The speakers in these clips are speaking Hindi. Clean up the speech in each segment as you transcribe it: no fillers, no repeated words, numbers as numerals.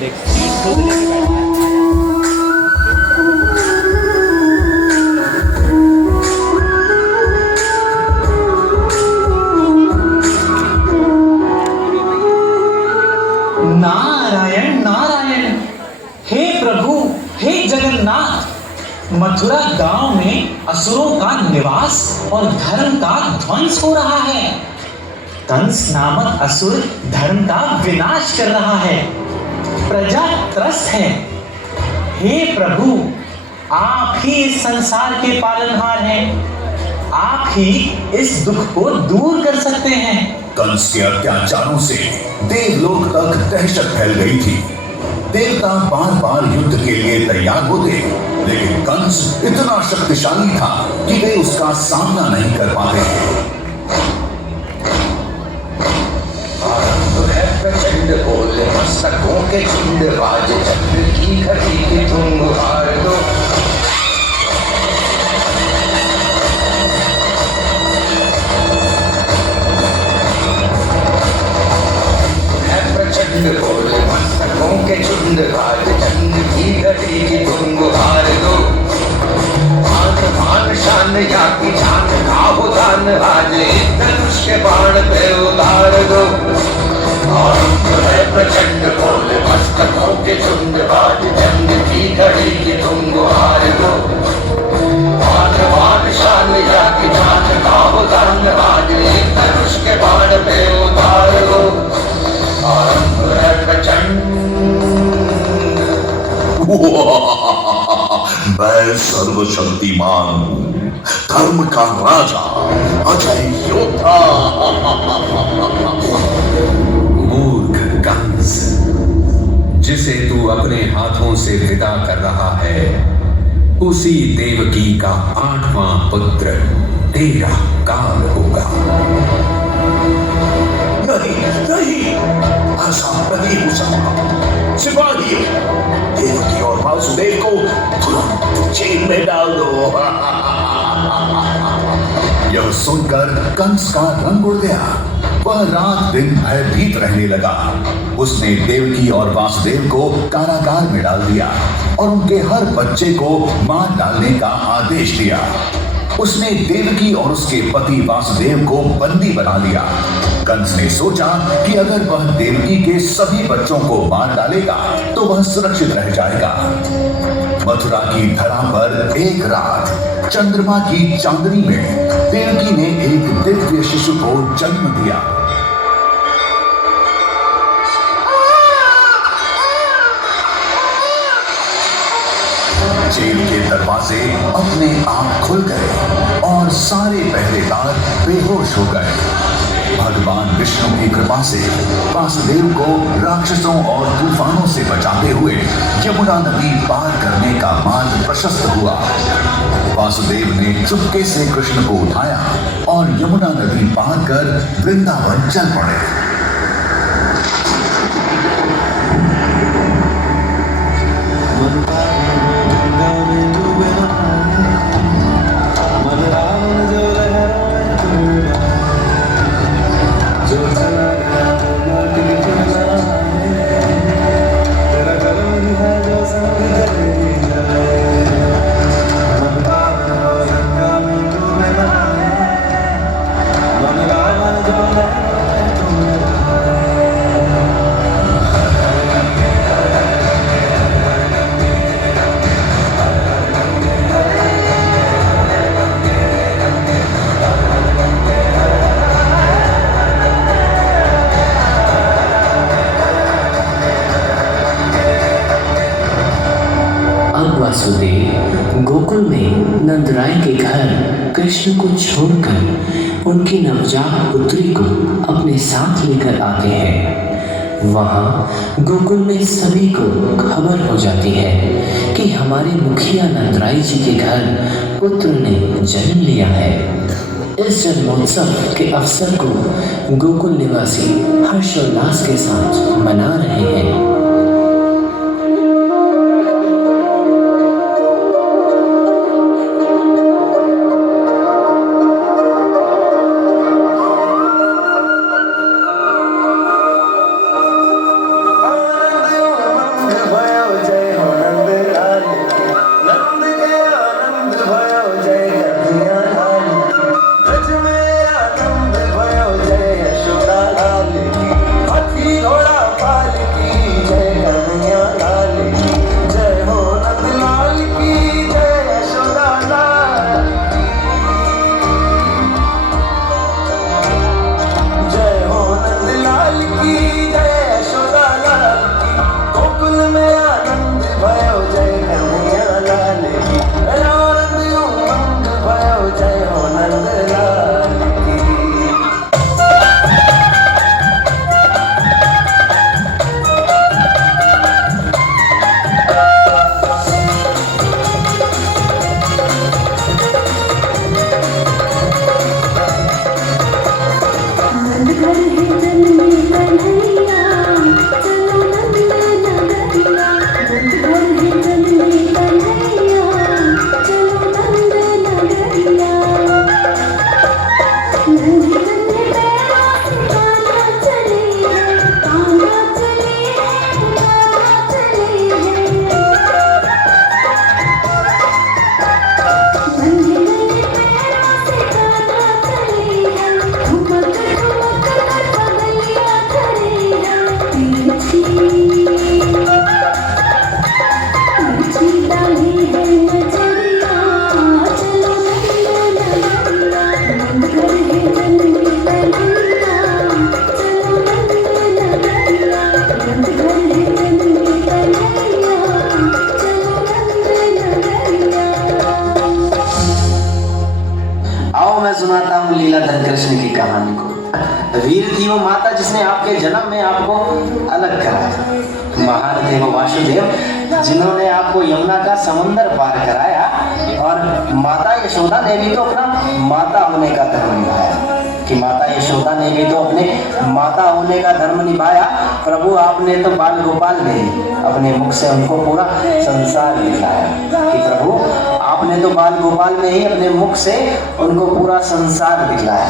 देख सीट खुद लेके बैठा है। नारायण नारायण। हे प्रभु, हे जगन्नाथ, मथुरा गांव में असुरों का निवास और धर्म का ध्वंस हो रहा है। कंस नामक असुर धर्म का विनाश कर रहा है। प्रजा त्रस्त है। हे प्रभु, आप ही इस संसार के पालनहार हैं। आप ही इस दुख को दूर कर सकते हैं। कंस के अत्याचारों से देवलोक तक दहशत फैल गई थी। देवता बार बार युद्ध के लिए तैयार होते, लेकिन कंस इतना शक्तिशाली था कि वे उसका सामना नहीं कर पाते। प्रचंड बोले मस्तकों के झुंड, बाज चक्र की घटी की तुम गुहार दो। प्रचंड बोले मस्तकों के झुंड, बाज चक्र की घटी की तुम गुहार दो। मान मान शान या की जान खाओ दान, आज इस धनुष के बाण पे उतार दो। प्रचंड बोले मस्तकों के झुंड, बाज जंग की घड़ी की तुम गुहार दो। मान मान शान या की जान खाओ दान, आज इस धनुष के बाण पे उतार दो। प्रचंड मैं सर्वशक्तिमान हूँ, धर्म का राजा, अजय योद्धा। मूर्ख कंस, जिसे तू अपने हाथों से विदा कर रहा है, उसी देवकी का 8वां पुत्र तेरा काल होगा। नहीं नहीं, ऐसा नहीं हो सकता। सिपाही, देवकी और वासुदेव को तुरंत जेल में डाल दो। यह सुनकर कंस का रंग उड़ गया। वह रात दिन भयभीत रहने लगा। उसने देवकी और वासुदेव को कारागार में डाल दिया और उनके हर बच्चे को मार डालने का आदेश दिया। उसने देवकी और उसके पति वासुदेव को बंदी बना लिया। कंस ने सोचा कि अगर वह देवकी के सभी बच्चों को मार डालेगा तो वह सुरक्षित रह जाएगा। मथुरा की धरा पर एक रात चंद्रमा की चांदनी में देवकी ने एक दिव्य शिशु को जन्म दिया। जेल के दरवाजे अपने आप खुल गए और सारे पहरेदार बेहोश हो गए। भगवान विष्णु की कृपा से वासुदेव को राक्षसों और तूफानों से बचाते हुए यमुना नदी पार करने का मार्ग प्रशस्त हुआ। वासुदेव ने चुपके से कृष्ण को उठाया और यमुना नदी पार कर वृंदावन चल पड़े। वासुदेव गोकुल में नंदराय के घर कृष्ण को छोड़कर उनकी नवजात पुत्री को अपने साथ लेकर आते हैं। वहाँ गोकुल में सभी को खबर हो जाती है कि हमारे मुखिया नंदराय जी के घर पुत्र ने जन्म लिया है। इस जन्मोत्सव के अवसर को गोकुल निवासी हर्षोल्लास के साथ मना रहे हैं। आपको अलग कराया। महान देव वासुदेव जिन्होंने आपको यमुना का समंदर पार कराया, और माता यशोदा ने भी तो अपना माता होने का धर्म निभाया, कि माता यशोदा ने भी तो अपने माता होने का धर्म निभाया। प्रभु आपने तो बाल गोपाल में अपने मुख से उनको पूरा संसार दिखाया, कि प्रभु आपने तो बाल गोपाल में ही अपने मुख से उनको पूरा संसार दिखलाया।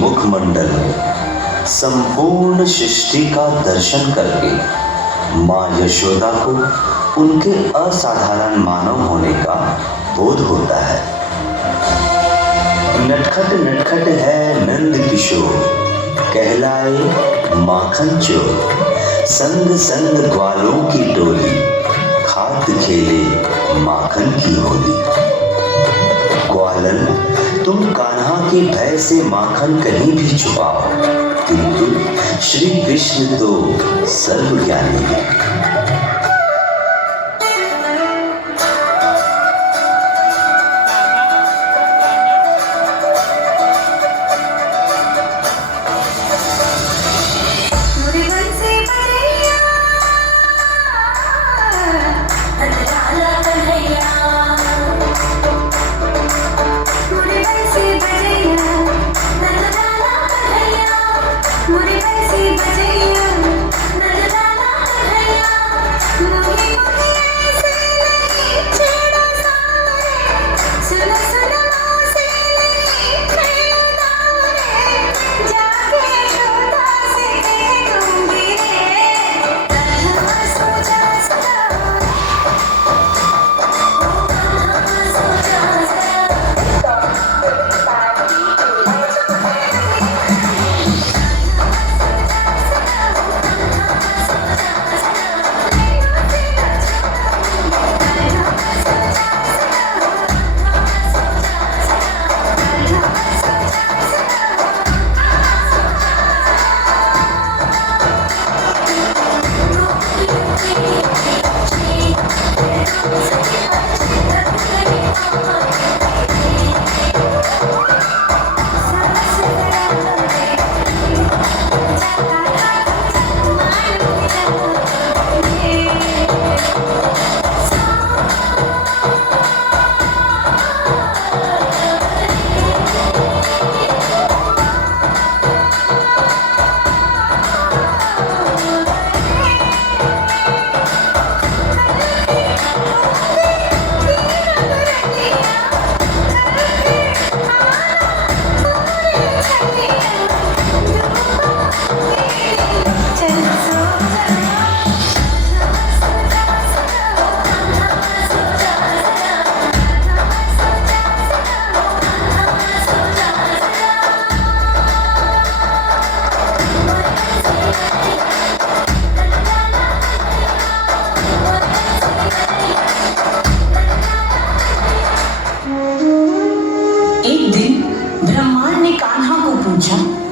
मुखमंडल में संपूर्ण सृष्टि का दर्शन करके माँ यशोदा को उनके असाधारण मानव होने का बोध होता है। नटखट नटखट है नंद किशोर, कहलाए माखन चोर, संग संग ग्वालों की टोली, खात खेले माखन की होली। ग्वालन तुम कान्हा के भय से माखन कहीं भी छुपाओ, किंतु श्री कृष्ण तो सर्वज्ञानी है। मुरी बंसी बजैया नंद लाला कन्हैया।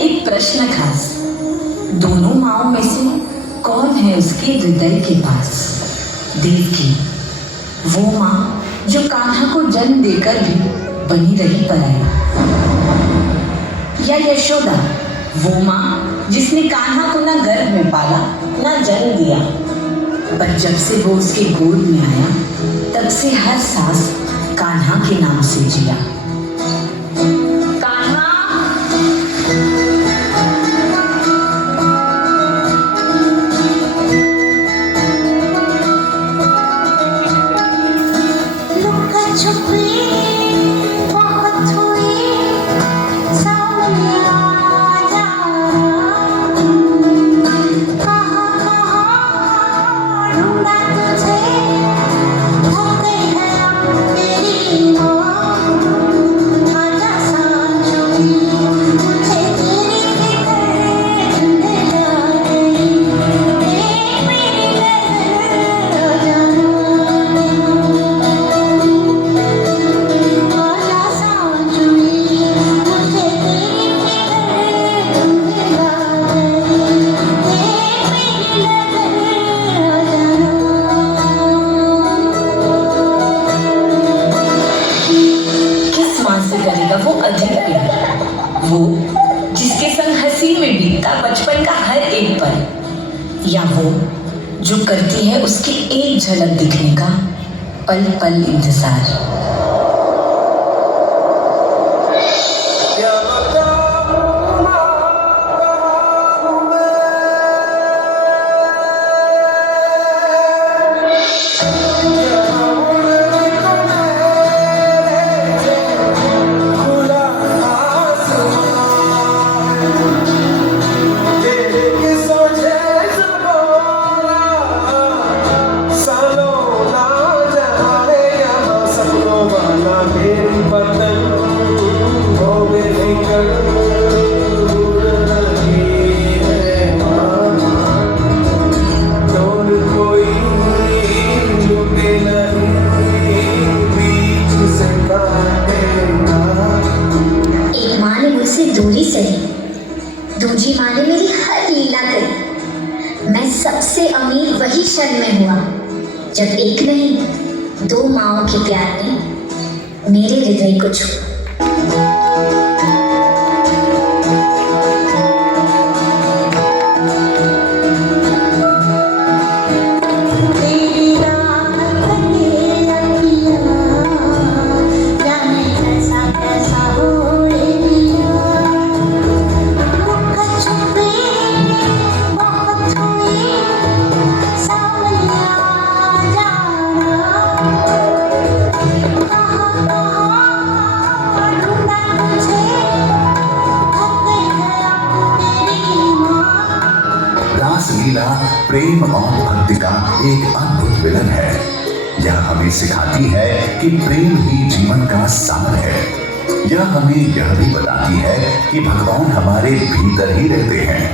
एक प्रश्न खास, दोनों माओं में से कौन है उसके हृदय के पास? देवकी, वो माँ जो कान्हा को जन्म देकर भी बनी रही पराई, या यशोदा, वो माँ जिसने कान्हा को ना गर्भ में पाला ना जन्म दिया, पर जब से वो उसके गोद में आया तब से हर सांस कान्हा के नाम से जिया। कान्हा, लुका छुपी बहुत हुई, सामने आ जाना, कहाँ कहाँ ढूंढा तुझे, थक गई है अब तेरी माँ, आजा सांझों में, मुझे तेरी फिक्र ढूंढने जा गई, एक मेरी नजर आ जाना, आजा सांझों में, मुझे तेरी फिक्र ढूंढने जा गई, एक मेरी नजर आ जाना। किस माँ से करेगा वो अधिक प्यार, वो जिसके संग हंसी में बीतता बचपन का हर एक पल, या वो जो करती है उसकी एक झलक दिखने का पल पल इंतजार? एक माँ ने मुझसे दूरी सही, दूजी माँ ने मेरी हर लीला करी। मैं सबसे अमीर वही क्षण में हुआ जब एक नहीं दो माँओं के प्यार ने मेरे हृदय को छुआ। तेरी रात तेरा पिया, जाने कैसा कैसा हो रे पिया, लुका छुपी बहुत हुई, सामने आ जाना, कहाँ कहाँ ढूंढा तुझे, थक गई है अब तेरी माँ। रासलीला प्रेम और भक्ति का एक अद्भुत मिलन है। यह हमें सिखाती है कि प्रेम ही जीवन का सार है। यह हमें यह भी बताती है कि भगवान हमारे भीतर ही रहते हैं।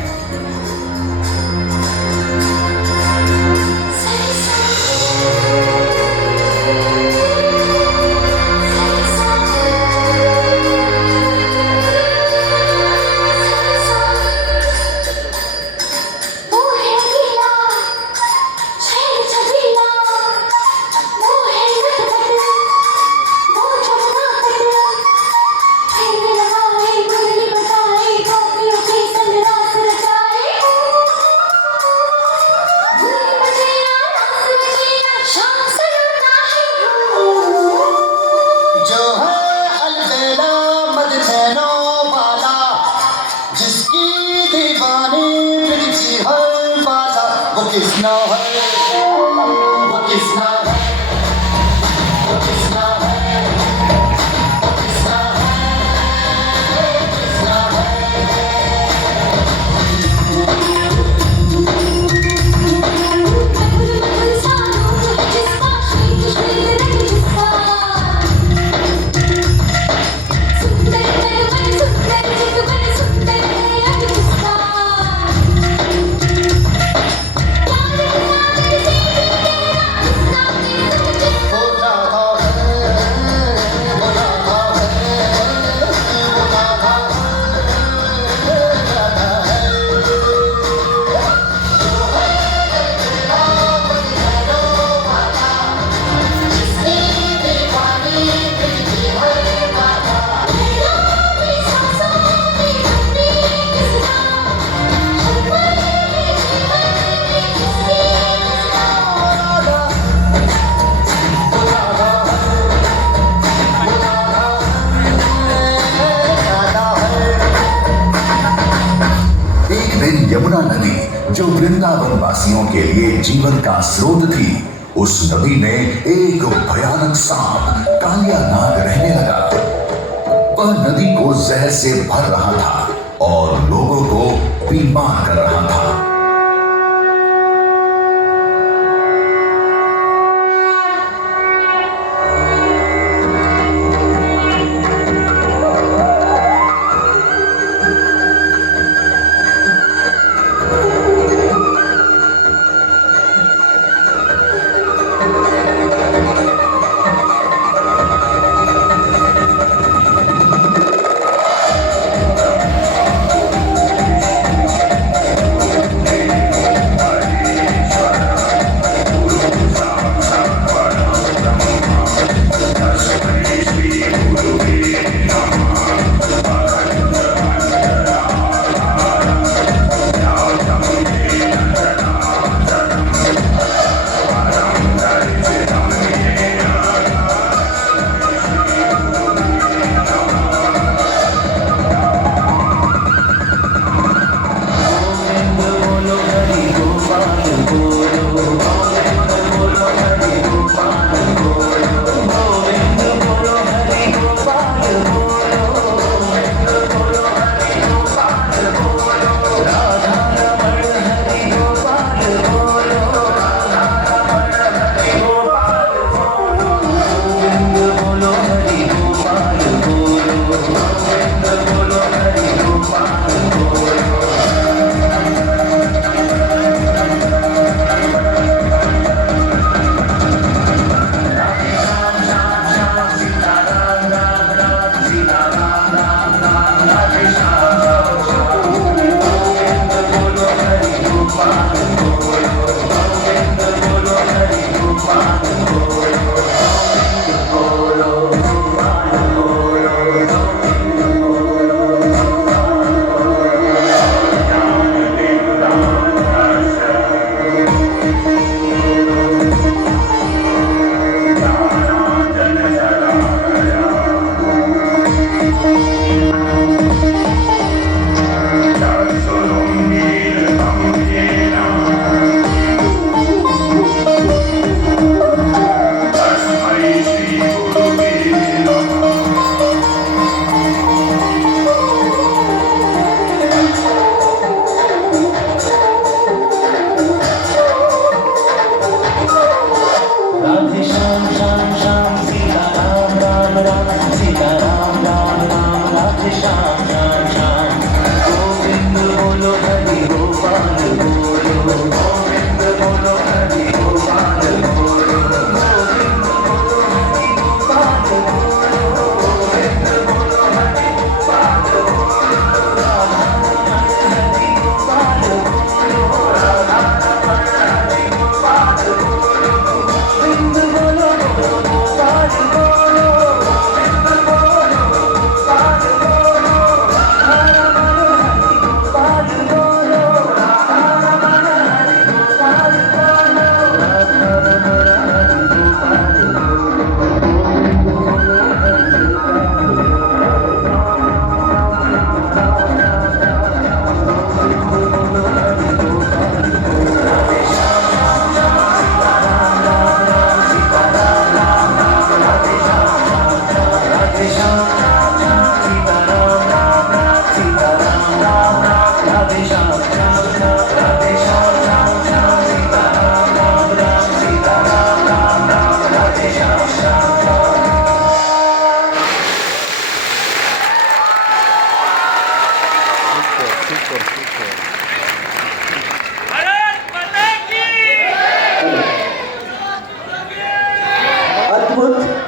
वो है गीला, छैल छबीला, वो है नटखट, वो चमका कट, खेल लगाए गुरली बजाए, गोपियों के संग रास रचाए, गुरली बजेना रास रचेना, शाम सलोना है जो है अलबेला मदफेनो वाला, जिसकी दीवानी पृथ्वी हर बाला, वो किसना है, वो किसना है, वो किसना है, वो किसना है, वो किसना है। लेकिन यमुना नदी जो वृंदावन वासियों के लिए जीवन का स्रोत थी, उस नदी में एक भयानक सांप कालिया नाग रहने लगा। वह नदी को जहर से भर रहा था और लोगों को बीमार कर रहा था।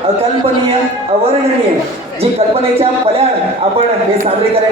अकल्पनीय, अवर्णनीय जी कल्पनेच्या पल्याड आपण हे सादरीकरण